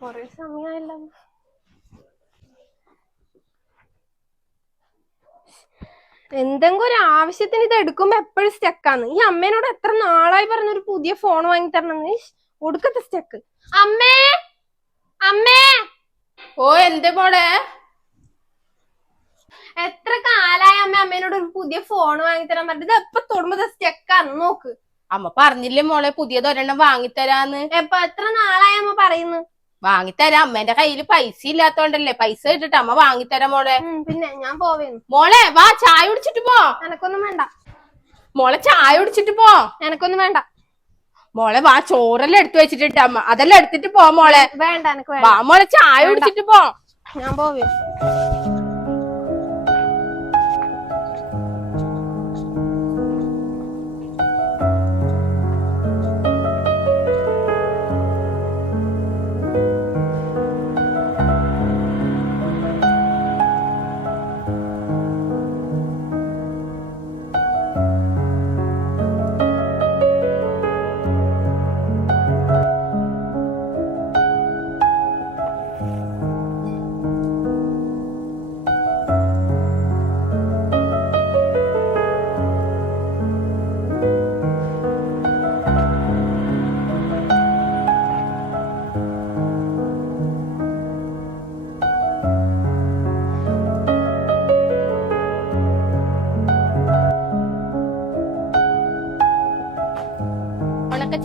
കൊറേ സമയമായല്ലോ. എന്തെങ്കിലും ഒരു ആവശ്യത്തിന് ഇത് എടുക്കുമ്പോ എപ്പോഴും സ്റ്റക്കാന്ന്. ഈ അമ്മേനോട് എത്ര നാളായി പറഞ്ഞൊരു പുതിയ ഫോൺ വാങ്ങി തരണം. ഒടുക്കത്തെ സ്റ്റക്ക്. അമ്മേ അമ്മേ. ഓ എന്ത് മോളെ, എത്ര കാലായി അമ്മ അമ്മേനോട് ഒരു പുതിയ ഫോൺ വാങ്ങി തരാൻ പറഞ്ഞത്? എപ്പൊ തൊടുമ്പോ സ്റ്റക്കാന്ന് നോക്ക്. അമ്മ പറഞ്ഞില്ലേ മോളെ പുതിയത് ഒരെണ്ണം വാങ്ങിത്തരാന്ന്? എത്ര നാളായി അമ്മ പറയുന്നു? വാങ്ങിത്തരാം. അമ്മേന്റെ കയ്യില് പൈസ ഇല്ലാത്തോണ്ടല്ലേ, പൈസ ഇട്ടിട്ട് അമ്മ വാങ്ങിത്തരാം മോളെ. പിന്നെ ഞാൻ പോവേന്നു. മോളെ വാ, ചായ കുടിച്ചിട്ട് പോ. എനക്കൊന്നും വേണ്ട മോളെ, ചായ കുടിച്ചിട്ട് പോ. എനക്കൊന്നും വേണ്ട മോളെ വാ, ചോറെല്ലാം എടുത്തു വെച്ചിട്ട് അമ്മ അതെല്ലാം എടുത്തിട്ട് പോ മോളെ. വേണ്ട എനക്ക് വാ മോളെ, ചായ കുടിച്ചിട്ട് പോ. ഞാൻ പോവേ.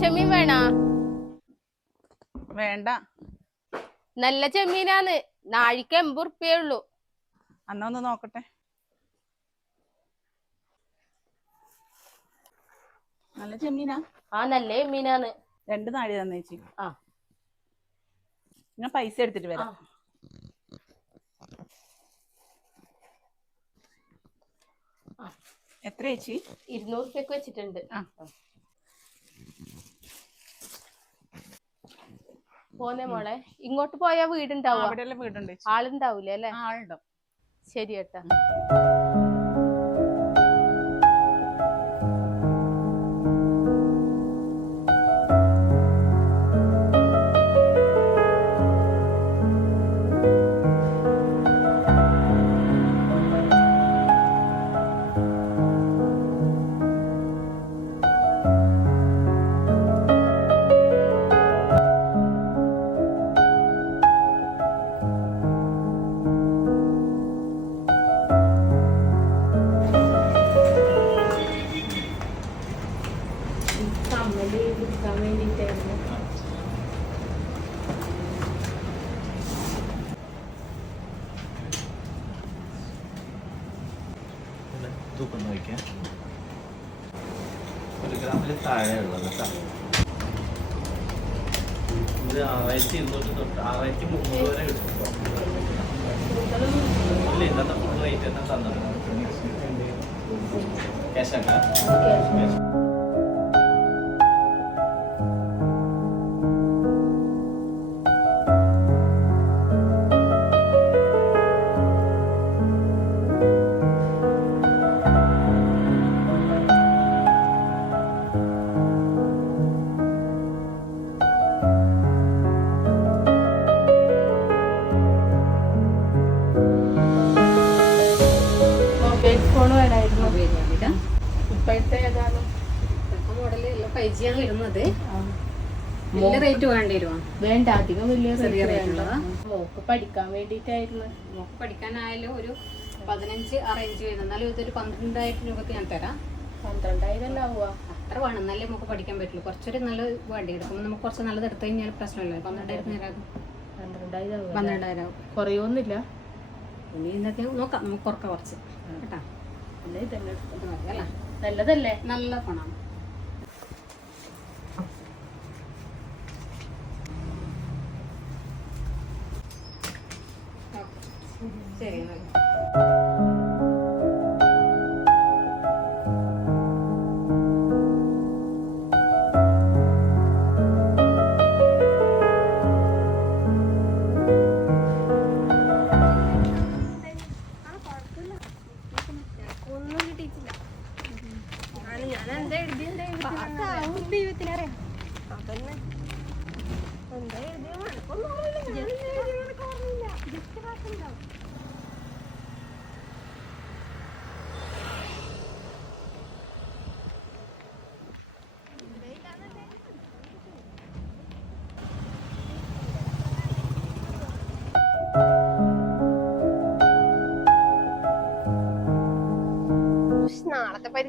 ചെമ്മീൻ വേണോ? വേണ്ട, നല്ല ചെമ്മീനാന്ന്. നാഴിക്ക് 80 ഉറുപ്പ്യേ ഉള്ളൂ. അന്ന ഒന്ന് നോക്കട്ടെ. നല്ല ചെമ്മീനാ? നല്ല ചെമ്മീനാന്ന്. 2 നാഴി തന്നേച്ചി. ഞാൻ പൈസ എടുത്തിട്ട് വരാം. എത്ര ചേച്ചി? 200 ഉറുപ്പ്യക്ക് വെച്ചിട്ടുണ്ട്. പോന്നെ മോളെ, ഇങ്ങോട്ട് പോയാ വീടുണ്ടാവും? അവിടെയെല്ലാം വീടുണ്ട്. ആളുണ്ടാവൂലേ അല്ലെ? ആളുണ്ടാവും. ശരി കേട്ടാ. തൂക്കം നോക്കിയാൽ 1 ഗ്രാമിൽ താഴെ ഉള്ളത് കേട്ടോ. ഇത് 6200 തൊട്ട് 6300 വരെ കിട്ടും. ഇല്ല, ഇന്നത്തെ ഫുൾ റേറ്റ് തന്നെ തന്നത്. ക്യാഷാക്കാം. ഫോൺ വേണമായിരുന്നു. ഇപ്പോഴത്തെ ഏതാണ് മോഡല്? 5G ആണ് വരുന്നത്. വലിയ റേറ്റ് വേണ്ടി വരുമോ? വേണ്ട, അധികം വലിയ ചെറിയ റേറ്റ് ഉള്ളതാ. മോക്ക് പഠിക്കാൻ വേണ്ടിട്ടായിരുന്നു. മോക്ക് പഠിക്കാനായാലും ഒരു 15 ആ റേഞ്ച് വരുന്നത്. എന്നാലും ഇതൊരു 12,000 രൂപക്ക് ഞാൻ തരാം. 12,000 എല്ലാം ആവുക? അത്ര വേണം, എന്നാലേ നമുക്ക് പഠിക്കാൻ പറ്റുള്ളൂ. കുറച്ചൊരു നല്ല വേണ്ടി എടുക്കുമ്പോൾ നമുക്ക് കുറച്ച് നല്ലത് എടുത്തു കഴിഞ്ഞാൽ പ്രശ്നമില്ല. 12,000 നേരം 12,000 ആവും. കുറയൊന്നുമില്ല. ഇനി ഇന്നത്തെ നോക്കാം, നമുക്ക് കുറക്കാം കുറച്ച് കേട്ടാ. നല്ലതല്ലേ? നല്ല ഫോണാണ്. ശരി.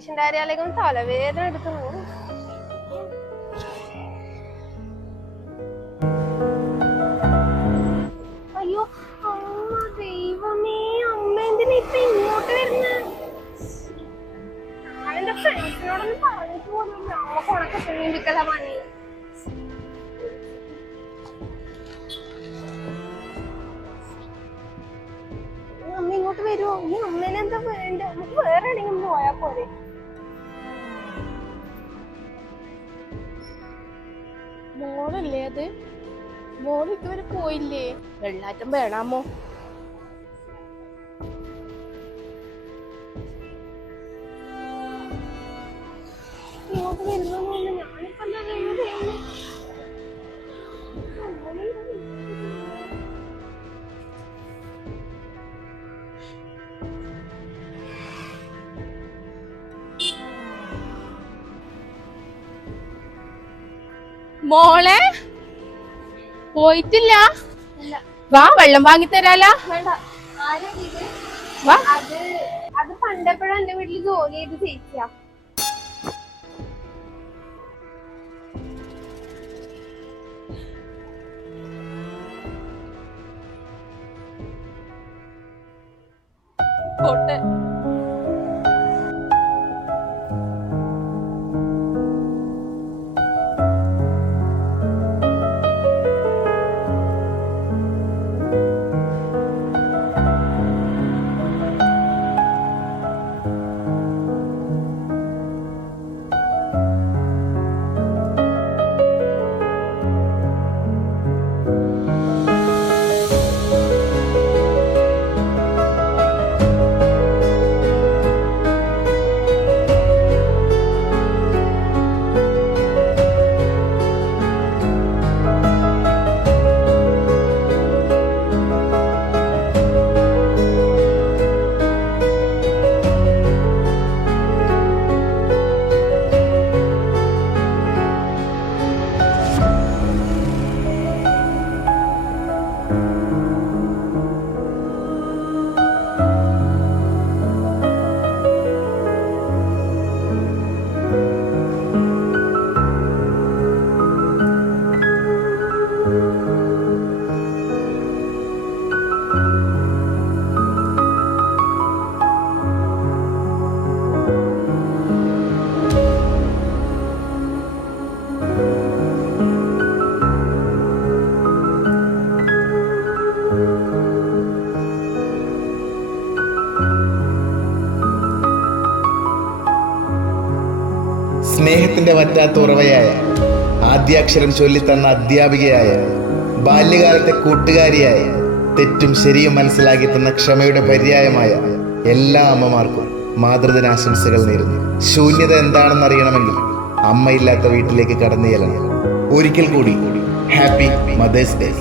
പേഷ്യന്റ് കാര്യാലേക്കും തലവേദന എടുക്കുന്നു. അയ്യോ അമ്മ, ദൈവമേ, അമ്മ എന്തിനാ ഇപ്പൊ ഇങ്ങോട്ട് വരുന്നേ? ഞാനെന്റെ ഫ്രണ്ട്സിനോടൊന്നും പറഞ്ഞിട്ട് പോലും അമ്മ കൊണക്കെ തുണിയെടുക്കല പണി. അമ്മ ഇങ്ങോട്ട് വരുമോ? ഈ അമ്മേനെ എന്താ വേണ്ട? നമുക്ക് വേറെ എവിടെയെങ്കിലും പോയാ പോരെ? മോളല്ലേ അത്? മോൾ ഇതുവരെ പോയില്ലേ? വെള്ളാറ്റം വേണാമോ? ഇങ്ങോട്ട് വരുന്നോന്ന് ഞാനിപ്പോ എന്താ ചെയ്യുന്നത്? മോളെ പോയിട്ടില്ല? വാ, വെള്ളം വാങ്ങിത്തരാല. വേണ്ട. ആരാ ഇത്? വാ. അത് പണ്ടെപ്പോഴും എന്റെ വീട്ടിൽ ജോലി ചെയ്ത് ചേച്ചിയാ. പോട്ടെ. സ്നേഹത്തിന്റെ വറ്റാത്ത ഉറവയായ, ആദ്യാക്ഷരം ചൊല്ലിത്തന്ന അധ്യാപികയായ, ബാല്യകാലത്തെ കൂട്ടുകാരിയായ, തെറ്റും ശരിയും മനസ്സിലാക്കി തന്ന ക്ഷമയുടെ പര്യായമായ എല്ലാ അമ്മമാർക്കും മാതൃദിനാശംസകൾ നേരുന്നു. ശൂന്യത എന്താണെന്ന് അറിയണമെങ്കിൽ അമ്മയില്ലാത്ത വീട്ടിലേക്ക് കടന്നു ചെല്ലണം. ഒരിക്കൽ കൂടി ഹാപ്പി മദേഴ്സ് ഡേ.